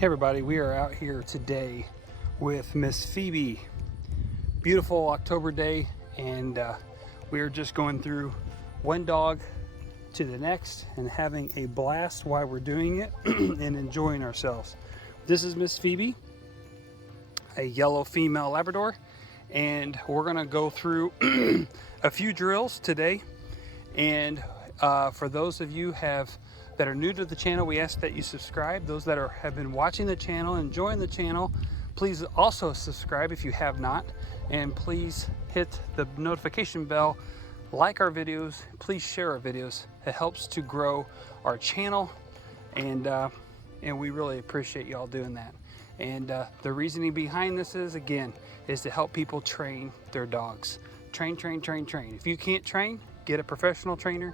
Hey everybody, we are out here today with Miss Phoebe. Beautiful October day, and we are just going through one dog to the next and having a blast while we're doing it and enjoying ourselves. This is Miss Phoebe, a yellow female Labrador, and we're gonna go through a few drills today. And for those of you that are new to the channel, we ask that you subscribe. Those that have been watching the channel, enjoying the channel, please also subscribe if you have not, and please hit the notification bell, like our videos, please share our videos. It helps to grow our channel, and we really appreciate y'all doing that. And the reasoning behind this is to help people train their dogs. Train. If you can't train, get a professional trainer.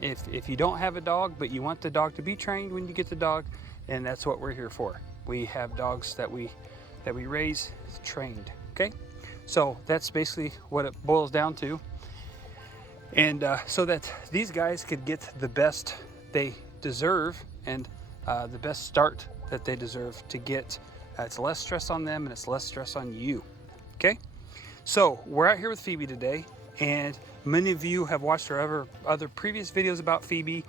If you don't have a dog but you want the dog to be trained when you get the dog, and that's what we're here for. We have dogs that we raise trained. Okay, so that's basically what it boils down to. And so that these guys could get the best they deserve and the best start that they deserve to get. It's less stress on them and it's less stress on you. Okay, so we're out here with Phoebe today, and many of you have watched our other previous videos about Phoebe.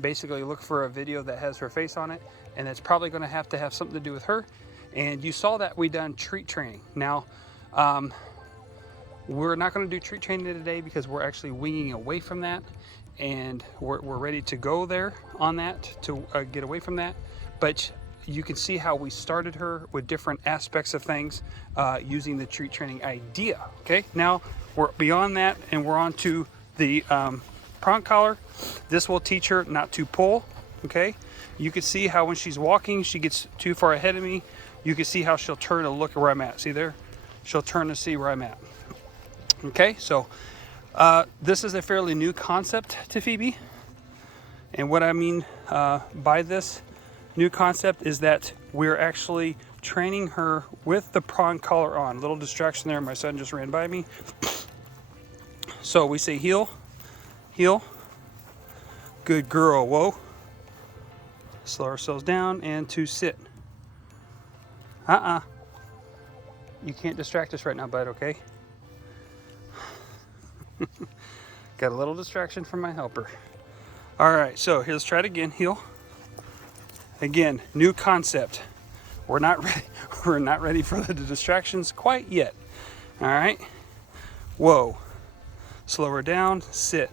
Basically look for a video that has her face on it, and it's probably going to have something to do with her. And you saw that we done treat training. Now we're not going to do treat training today because we're actually winging away from that, and we're ready to go there on that to get away from that. But you can see how we started her with different aspects of things using the treat training idea. Okay, now we're beyond that and we're on to the prong collar. This will teach her not to pull. Okay, you can see how when she's walking, she gets too far ahead of me. You can see how she'll turn to look at where I'm at. See there? She'll turn to see where I'm at. Okay, so this is a fairly new concept to Phoebe. And what I mean by this new concept is that we're actually training her with the prong collar on. Little distraction there, my son just ran by me. So we say heel, heel, good girl, whoa. Slow ourselves down, and to sit. You can't distract us right now, bud, okay? Got a little distraction from my helper. All right, so let's try it again, heel. Again, new concept. We're not ready for the distractions quite yet. All right, whoa. Slow her down, sit.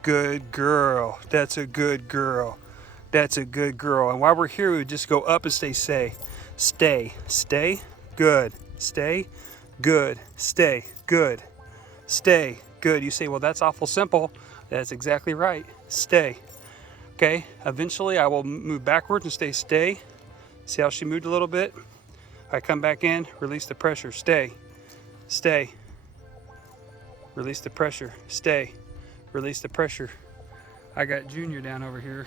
Good girl. That's a good girl. That's a good girl. And while we're here, we would just go up and stay, good, stay, good, stay, good, stay, good. You say, well, that's awful simple. That's exactly right. Stay. Okay, eventually I will move backwards and stay. See how she moved a little bit? I come back in, release the pressure, stay. Release the pressure, stay. Release the pressure. I got Junior down over here.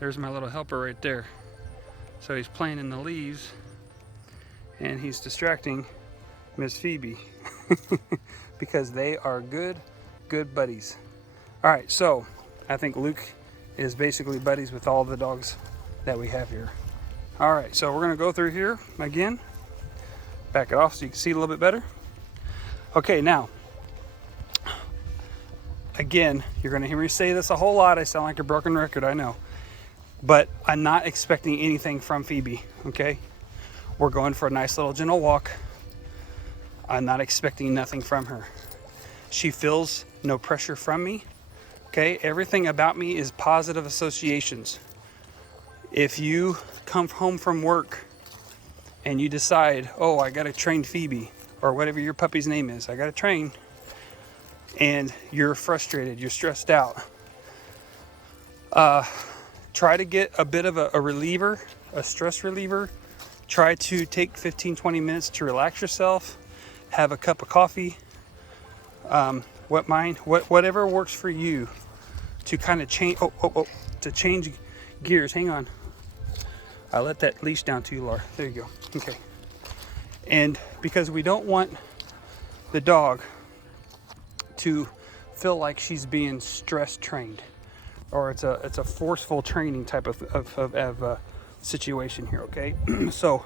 There's my little helper right there. So he's playing in the leaves and he's distracting Miss Phoebe because they are good buddies. All right, so I think Luke is basically buddies with all the dogs that we have here. All right, so we're gonna go through here again. Back it off so you can see it a little bit better. Okay, now, again, you're gonna hear me say this a whole lot. I sound like a broken record, I know. But I'm not expecting anything from Phoebe, okay? We're going for a nice little gentle walk. I'm not expecting nothing from her. She feels no pressure from me. Okay, everything about me is positive associations. If you come home from work and you decide, oh, I gotta train Phoebe, or whatever your puppy's name is, I gotta train, and you're frustrated, you're stressed out, try to get a bit of a reliever, a stress reliever. Try to take 15-20 minutes to relax yourself, have a cup of coffee, whatever works for you to kind of change, to change gears. Hang on. I let that leash down to you, Laura. There you go. Okay. And because we don't want the dog to feel like she's being stress trained, or it's a forceful training type of situation here, okay? So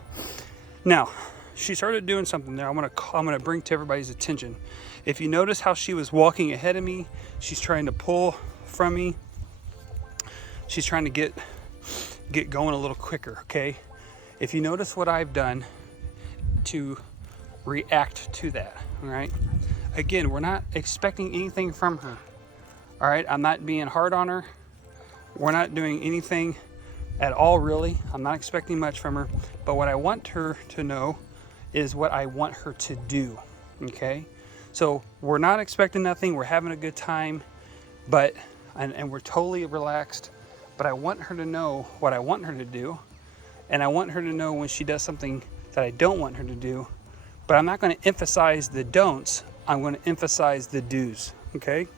now she started doing something there. I'm gonna bring to everybody's attention. If you notice how she was walking ahead of me, she's trying to pull from me. She's trying to get going a little quicker, okay? If you notice what I've done to react to that, all right? Again, we're not expecting anything from her, all right? I'm not being hard on her. We're not doing anything at all, really. I'm not expecting much from her, but what I want her to know is what I want her to do, okay? So we're not expecting nothing. We're having a good time, but and we're totally relaxed, but I want her to know what I want her to do, and I want her to know when she does something that I don't want her to do, but I'm not going to emphasize the don'ts. I'm going to emphasize the do's, okay?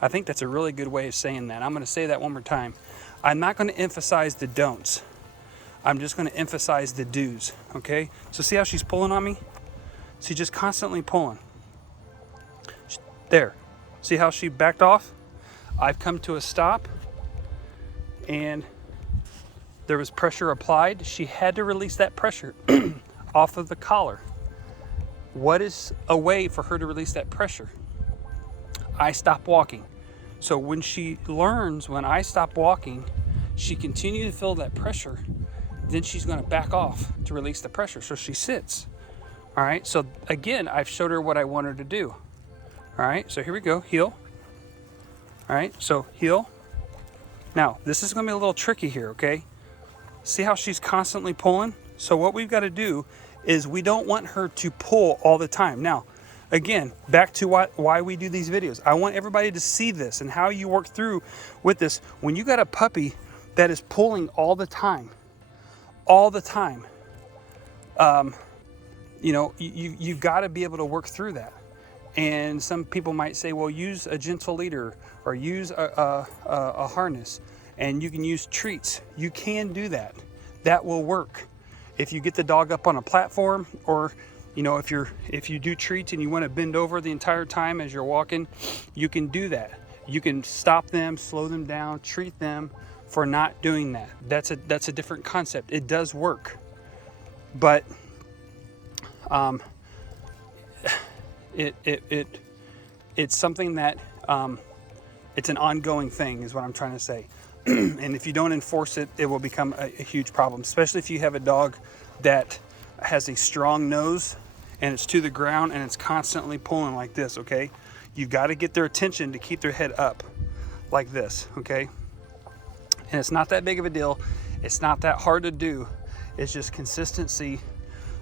I think that's a really good way of saying that. I'm going to say that one more time. I'm not going to emphasize the don'ts. I'm just going to emphasize the do's, okay? So see how she's pulling on me? She's just constantly pulling. There. See how she backed off? I've come to a stop, and there was pressure applied. She had to release that pressure off of the collar. What is a way for her to release that pressure? I stop walking. So when she learns, when I stop walking, she continues to feel that pressure, then she's going to back off to release the pressure. So she sits. All right. So again, I've showed her what I want her to do. All right. So here we go. Heel. All right. So heel. Now, this is going to be a little tricky here. Okay. See how she's constantly pulling? So what we've got to do is we don't want her to pull all the time. Now, again, back to why we do these videos. I want everybody to see this and how you work through with this. When you got a puppy that is pulling all the time, you know, you've got to be able to work through that. And some people might say, well, use a gentle leader or use a harness, and you can use treats. You can do that. That will work. If you get the dog up on a platform, or you know, if you do treats and you want to bend over the entire time as you're walking, you can do that. You can stop them, slow them down, treat them for not doing that. That's a different concept. It does work, but it's something that it's an ongoing thing, is what I'm trying to say. And if you don't enforce it, it will become a huge problem, especially if you have a dog that has a strong nose and it's to the ground and it's constantly pulling like this, okay? You've got to get their attention to keep their head up like this, okay? And it's not that big of a deal. It's not that hard to do. It's just consistency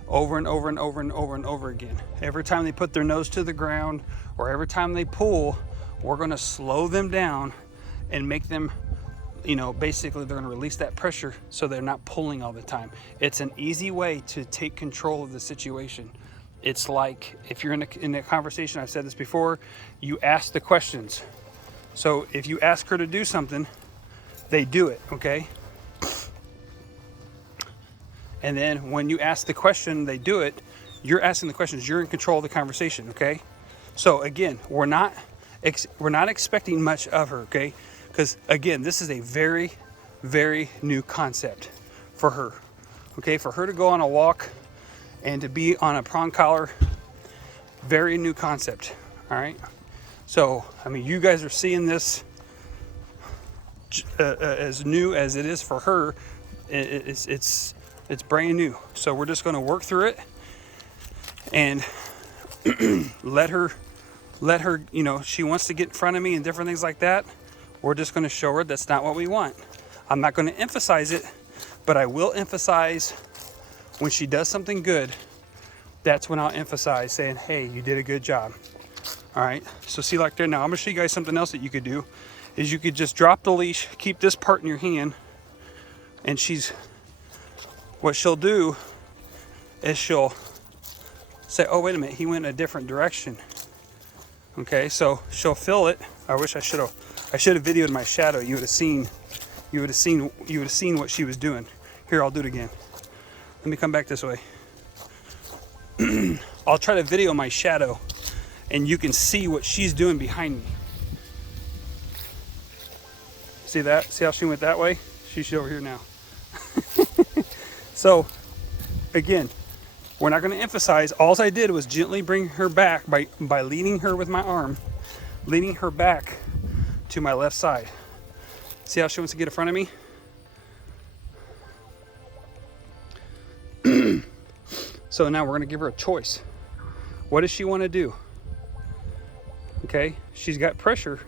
over and over and over and over and over again. Every time they put their nose to the ground or every time they pull, we're going to slow them down and make them, you know, basically they're going to release that pressure so they're not pulling all the time. It's an easy way to take control of the situation. It's like if you're in a conversation, I've said this before, you ask the questions. So if you ask her to do something, they do it, okay? And then when you ask the question, they do it. You're asking the questions. You're in control of the conversation, okay? So again, we're not expecting much of her, okay? Because again, this is a very, very new concept for her, okay? For her to go on a walk and to be on a prong collar, very new concept, all right? So, I mean, you guys are seeing this as new as it is for her. It's brand new. So we're just going to work through it and let her, you know, she wants to get in front of me and different things like that. We're just going to show her that's not what we want. I'm not going to emphasize it, but I will emphasize when she does something good. That's when I'll emphasize saying, hey, you did a good job. All right. So see, like there now, I'm going to show you guys something else that you could do is you could just drop the leash, keep this part in your hand, and what she'll do is she'll say, oh, wait a minute, he went a different direction. Okay, so she'll feel it. I wish I should have videoed my shadow. You would have seen what she was doing. Here, I'll do it again. Let me come back this way. I'll try to video my shadow and you can see what she's doing behind me. See that? See how she went that way? She's over here now. So again, we're not going to emphasize. All I did was gently bring her back by leading her with my arm, leading her back to my left side. See how she wants to get in front of me? So now we're going to give her a choice. What does she want to do? Okay, she's got pressure.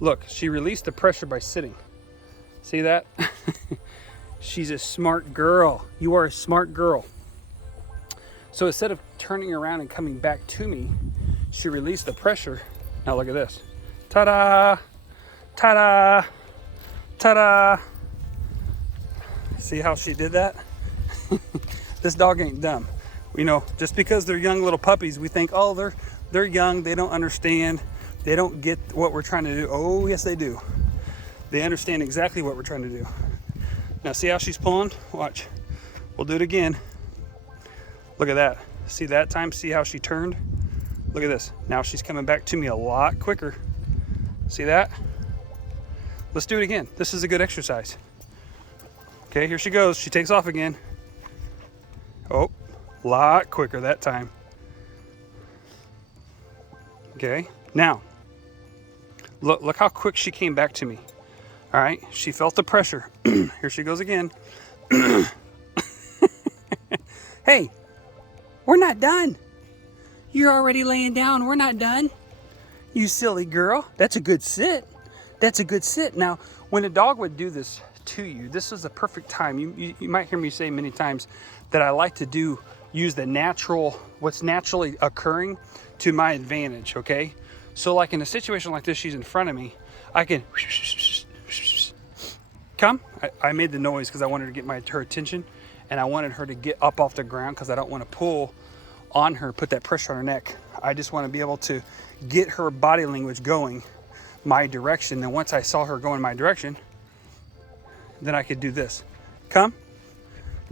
Look, she released the pressure by sitting. See that? She's a smart girl. You are a smart girl. So instead of turning around and coming back to me, she released the pressure. Now look at this. Ta-da! Ta-da! Ta-da! See how she did that? This dog ain't dumb. You know, just because they're young little puppies, we think, oh, they're young, they don't understand, they don't get what we're trying to do. Oh, yes, they do. They understand exactly what we're trying to do. Now, see how she's pulling? Watch. We'll do it again. Look at that. See that time? See how she turned? Look at this. Now she's coming back to me a lot quicker. See that? Let's do it again. This is a good exercise. Okay, here she goes. She takes off again. Oh, a lot quicker that time. Okay, now, look how quick she came back to me. All right, she felt the pressure. Here she goes again. Hey, we're not done. You're already laying down. We're not done. You silly girl. That's a good sit. That's a good sit. Now, when a dog would do this to you, this is a perfect time. You might hear me say many times that I like to use the natural, what's naturally occurring to my advantage, okay? So like in a situation like this, she's in front of me, I can, come. I made the noise because I wanted to get her attention, and I wanted her to get up off the ground because I don't want to pull on her, put that pressure on her neck. I just want to be able to get her body language going my direction. Then once I saw her going my direction, then I could do this. Come.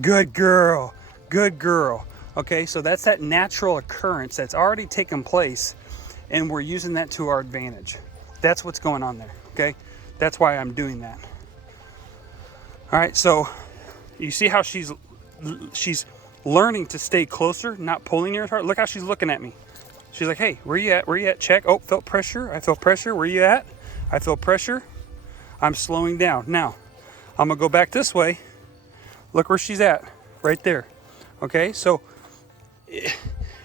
Good girl. Good girl. Okay, so that's that natural occurrence that's already taken place, and we're using that to our advantage. That's what's going on there, okay? That's why I'm doing that. All right, so you see how she's learning to stay closer, not pulling near her. Look how she's looking at me. She's like, hey, where you at? Where you at? Check. Oh, felt pressure. I feel pressure. Where you at? I feel pressure. I'm slowing down. Now, I'm going to go back this way. Look where she's at, right there. Okay, so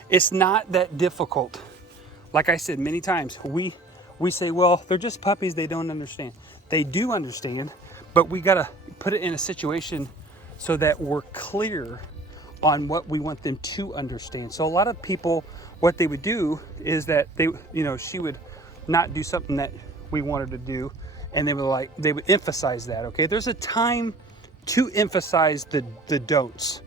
it's not that difficult. Like I said many times, we say, well, they're just puppies, they don't understand. They do understand, but we got to put it in a situation so that we're clear on what we want them to understand. So a lot of people, what they would do is that she would not do something that we wanted to do, and they would emphasize that. Okay, there's a time to emphasize the don'ts.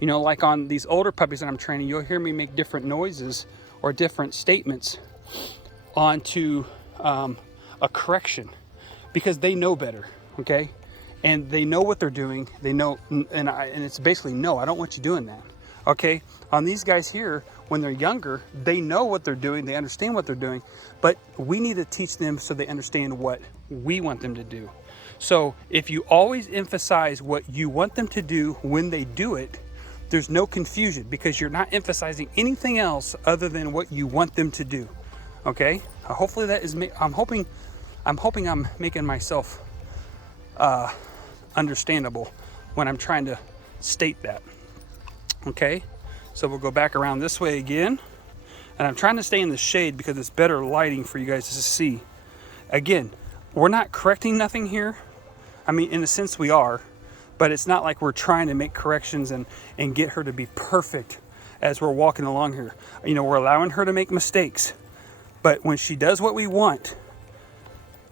You know, like on these older puppies that I'm training, you'll hear me make different noises or different statements onto a correction, because they know better, okay? And they know what they're doing. They know, and it's basically, no, I don't want you doing that, okay? On these guys here, when they're younger, they know what they're doing. They understand what they're doing, but we need to teach them so they understand what we want them to do. So if you always emphasize what you want them to do when they do it, there's no confusion, because you're not emphasizing anything else other than what you want them to do. Okay? Hopefully that is. I'm hoping I'm making myself understandable when I'm trying to state that. Okay? So we'll go back around this way again, and I'm trying to stay in the shade because it's better lighting for you guys to see. Again, we're not correcting nothing here. I mean, in a sense we are. But it's not like we're trying to make corrections and get her to be perfect as we're walking along here. You know, we're allowing her to make mistakes. But when she does what we want,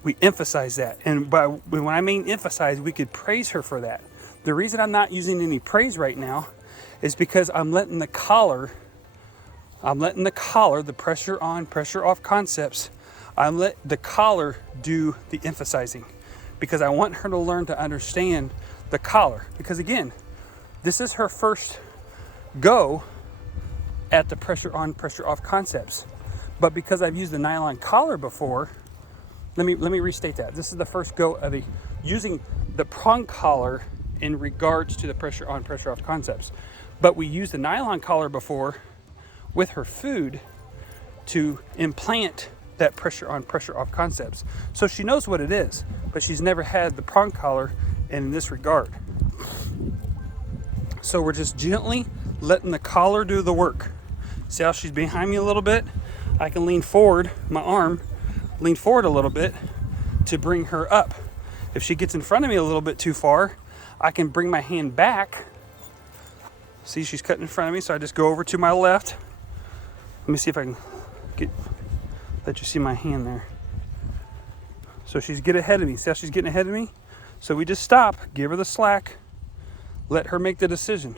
we emphasize that. And when I mean emphasize, we could praise her for that. The reason I'm not using any praise right now is because I'm letting the collar, the pressure on, pressure off concepts, I'm letting the collar do the emphasizing. Because I want her to learn to understand the collar, because again, this is her first go at the pressure on, pressure off concepts. But because I've used the nylon collar before, let me restate that. This is the first go of using the prong collar in regards to the pressure on, pressure off concepts. But we used the nylon collar before with her food to implant that pressure on, pressure off concepts. So she knows what it is, but she's never had the prong collar in this regard. So we're just gently letting the collar do the work. See how she's behind me a little bit? I can lean forward, my arm, lean forward a little bit to bring her up. If she gets in front of me a little bit too far, I can bring my hand back. See, she's cutting in front of me, so I just go over to my left. Let me see if I can let you see my hand there. So she's getting ahead of me. See how she's getting ahead of me? So we just stop, give her the slack, let her make the decision.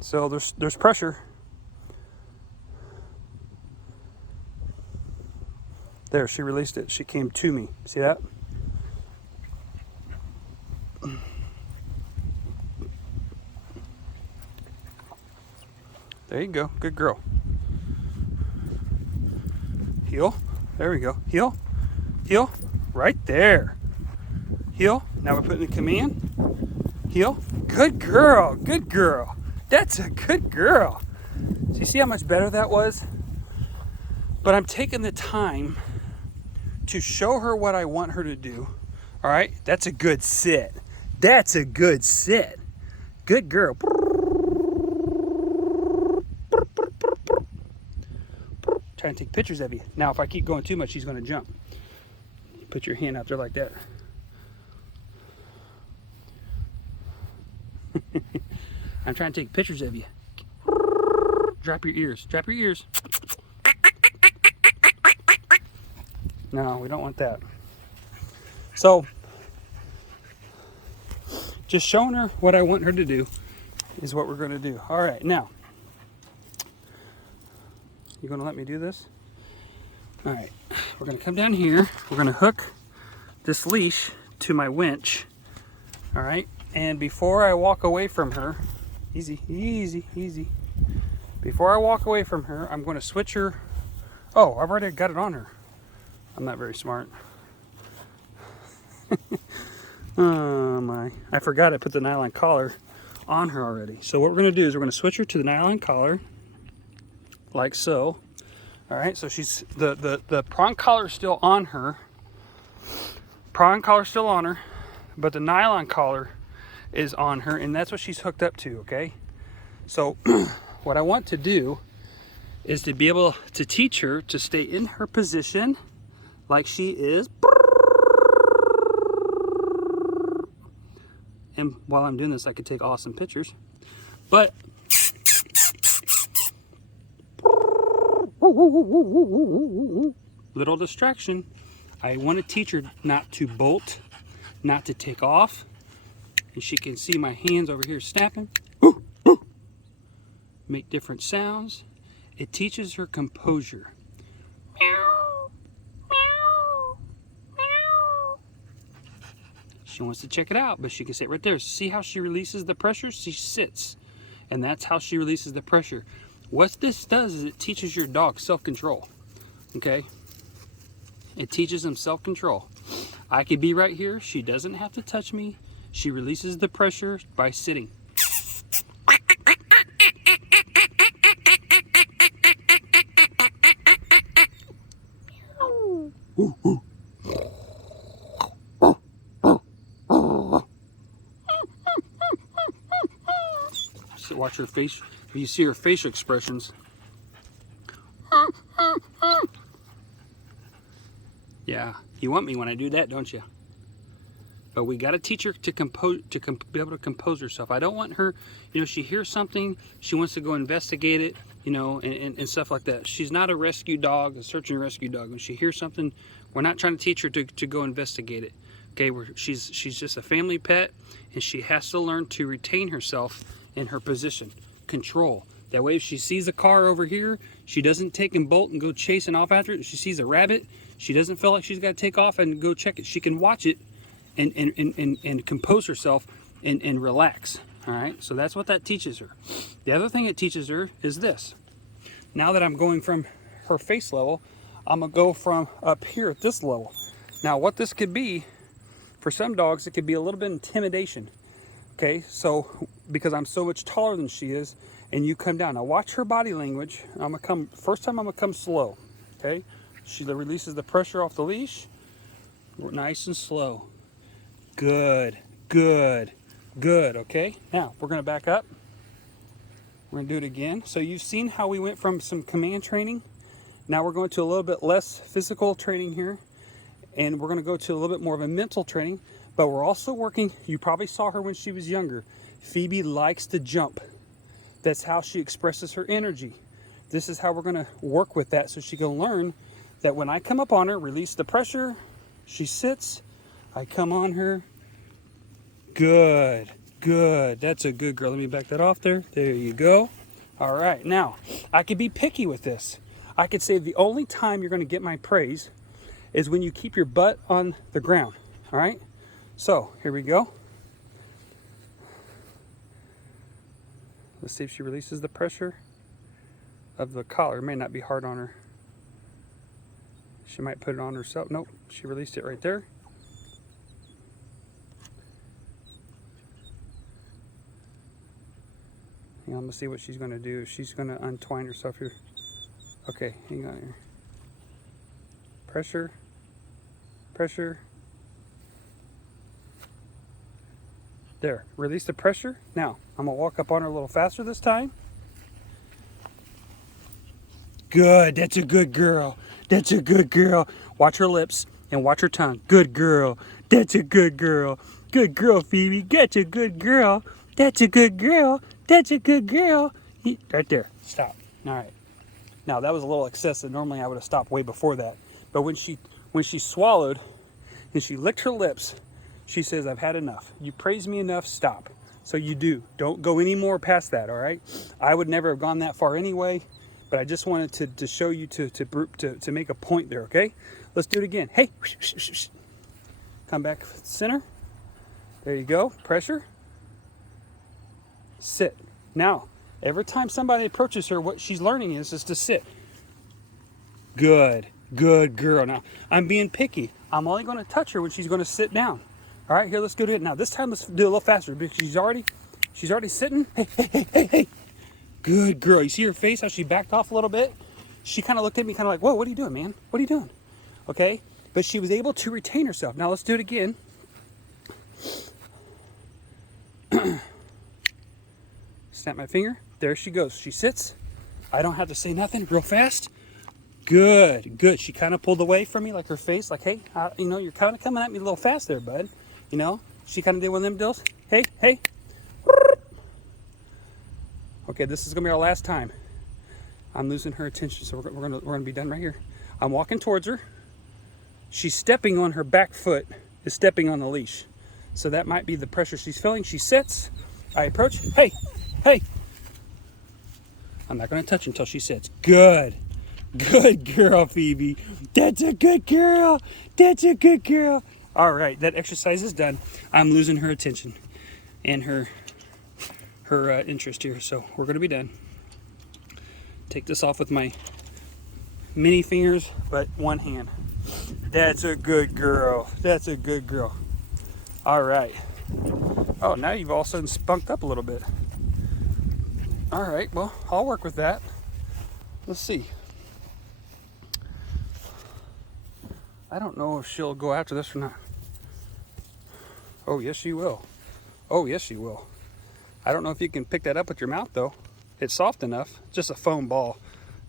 So there's pressure. There, she released it. She came to me. See that? There you go. Good girl. Heel. There we go. Heel. Heel. Right there. Heel. Now we're putting the command. Heel. Good girl. Good girl. That's a good girl. Do you see how much better that was? But I'm taking the time to show her what I want her to do. All right, that's a good sit. That's a good sit. Good girl. Trying to take pictures of you. Now, if I keep going too much, she's going to jump. Put your hand out there like that. I'm trying to take pictures of you. Drop your ears. Drop your ears. No, we don't want that. So, just showing her what I want her to do is what we're going to do. All right, now, you going to let me do this? All right, we're going to come down here. We're going to hook this leash to my winch. All right, and before I walk away from her, easy, easy, easy. Before I walk away from her, I'm going to switch her. Oh, I've already got it on her. I'm not very smart. Oh my. I forgot I put the nylon collar on her already. So what we're going to do is we're going to switch her to the nylon collar like so. All right, so she's the prong collar is still on her. Prong collar is still on her, but the nylon collar is on her, and that's what she's hooked up to, okay? So what I want to do is to be able to teach her to stay in her position like she is. And while I'm doing this, I could take awesome pictures. But little distraction. I want to teach her not to bolt, not to take off. And she can see my hands over here snapping. Make different sounds. It teaches her composure. She wants to check it out, but she can sit right there. See how she releases the pressure? She sits, and that's how she releases the pressure. What this does is it teaches your dog self-control, okay? It teaches him self-control. I could be right here. She doesn't have to touch me. She releases the pressure by sitting. Watch her face. You see her facial expressions. Yeah, you want me when I do that, don't you? But we got to teach her to be able to compose herself. I don't want her, you know, she hears something, she wants to go investigate it, you know, and stuff like that. She's not a rescue dog, a search and rescue dog. When she hears something, we're not trying to teach her to go investigate it. Okay, she's just a family pet, and she has to learn to retain herself in her position. Control. That way if she sees a car over here, she doesn't take and bolt and go chasing off after it. If she sees a rabbit, she doesn't feel like she's got to take off and go check it. She can watch it and compose herself and relax. All right, so that's what that teaches her. The other thing it teaches her is this. Now that I'm going from her face level, I'm gonna go from up here at this level. Now what this could be For some dogs, it could be a little bit intimidation. Okay, so because I'm so much taller than she is, and you come down. Now watch her body language. First time I'm gonna come slow. Okay, she releases the pressure off the leash. Nice and slow. Good, good, good. Okay, now we're gonna back up. We're gonna do it again. So you've seen how we went from some command training. Now we're going to a little bit less physical training here. And we're gonna go to a little bit more of a mental training, but we're also working, you probably saw her when she was younger. Phoebe likes to jump. That's how she expresses her energy. This is how we're gonna work with that so she can learn that when I come up on her, release the pressure, she sits, I come on her. Good, good, that's a good girl. Let me back that off there. There you go. All right, now, I could be picky with this. I could say the only time you're gonna get my praise is when you keep your butt on the ground, all right? So, here we go. Let's see if she releases the pressure of the collar. It may not be hard on her. She might put it on herself. Nope, she released it right there. Hang on, let's see what she's gonna do. She's gonna untwine herself here. Okay, hang on here. Pressure, pressure. There, release the pressure. Now, I'm gonna walk up on her a little faster this time. Good, that's a good girl. That's a good girl. Watch her lips and watch her tongue. Good girl, that's a good girl. Good girl, Phoebe, that's a good girl. That's a good girl, that's a good girl. Right there, stop. All right. Now, that was a little excessive. Normally, I would have stopped way before that. But when she swallowed and she licked her lips, she says, I've had enough. You praised me enough, stop. So you do. Don't go any more past that, all right? I would never have gone that far anyway, but I just wanted to show you to make a point there, okay? Let's do it again. Hey, come back center. There you go. Pressure. Sit. Now, every time somebody approaches her, what she's learning is to sit. Good. Good girl. Now, I'm being picky. I'm only going to touch her when she's going to sit down. All right, here, let's go to it. Now, this time, let's do it a little faster because she's already sitting. Hey, hey, hey, hey, hey. Good girl. You see her face, how she backed off a little bit? She kind of looked at me kind of like, whoa, what are you doing, man? What are you doing? Okay, but she was able to retain herself. Now, let's do it again. Snap my finger. There she goes. She sits. I don't have to say nothing. Real fast. Good, good. She kind of pulled away from me, like her face, like, hey, you're kind of coming at me a little fast there, bud. You know, she kind of did one of them deals. Hey, hey. Okay, this is gonna be our last time. I'm losing her attention, so we're gonna be done right here. I'm walking towards her. She's stepping on her back foot, is stepping on the leash. So that might be the pressure she's feeling. She sits. I approach. Hey, hey. I'm not gonna touch until she sits. Good. Good girl, Phoebe. That's a good girl. That's a good girl. All right, that exercise is done. I'm losing her attention and her interest here, so we're gonna be done. Take this off with my mini fingers, but one hand. That's a good girl. That's a good girl. All right. Oh, now you've all of a sudden spunked up a little bit. All right, well, I'll work with that. Let's see. I don't know if she'll go after this or not. Oh, yes, she will. Oh, yes, she will. I don't know if you can pick that up with your mouth, though. It's soft enough. It's just a foam ball.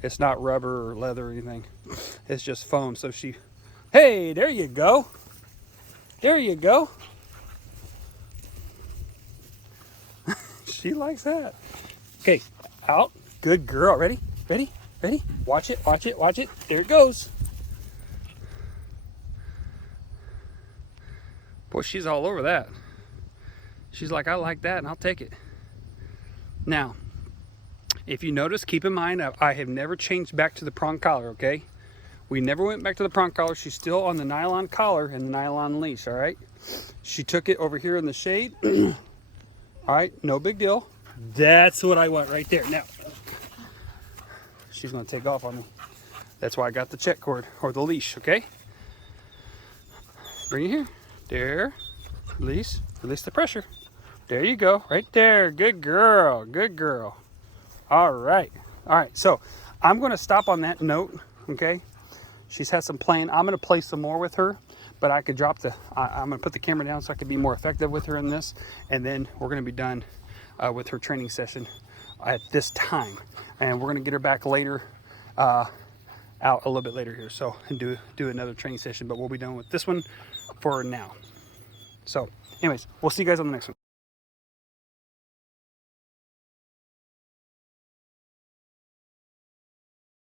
It's not rubber or leather or anything. It's just foam. So hey, there you go. There you go. She likes that. Okay, out. Good girl. Ready? Ready? Ready? Watch it, watch it, watch it. There it goes. Boy, she's all over that. She's like, I like that, and I'll take it. Now, if you notice, keep in mind, I have never changed back to the prong collar, okay? We never went back to the prong collar. She's still on the nylon collar and the nylon leash, all right? She took it over here in the shade. All right, no big deal. That's what I want right there. Now, she's gonna take off on me. That's why I got the check cord or the leash, okay? Bring it here. There. Release the pressure. There you go, right there. Good girl, good girl. All right, so I'm gonna stop on that note, okay? She's had some playing. I'm gonna play some more with her, but I could drop I'm gonna put the camera down so I can be more effective with her in this, and then we're gonna be done with her training session at this time. And we're gonna get her back later, out a little bit later here, so, and do another training session, but we'll be done with this one for now. So anyways, we'll see you guys on the next one.